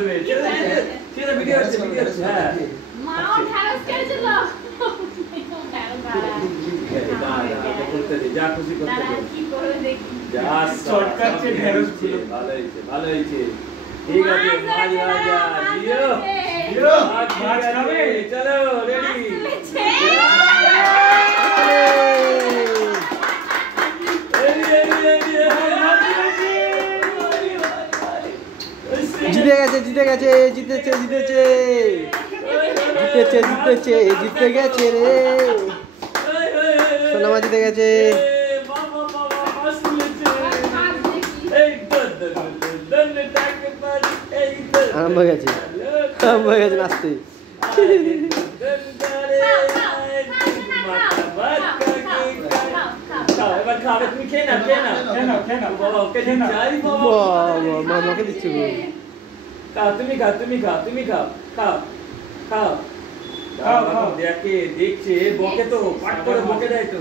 করবে ঠিক আছে ভিডিও হচ্ছে হ্যাঁ মাও ঢাড়স করেছিল যা খুশি করতে কি করে দেখি যা শর্টকাট সে ঢেড়স ছিল ভালো হয়েছে ঠিক আছে মাছ ভাজা দিও দিও মাছ খাবে চলো রেডি জিতে গেছে রে সোনামা জিতে গেছে আরম্ভ হয়ে গেছে নাচতে মামাকে দিচ্ছি তুমি খাও দেখছে বকে তো পাট করে বকে দেয় তো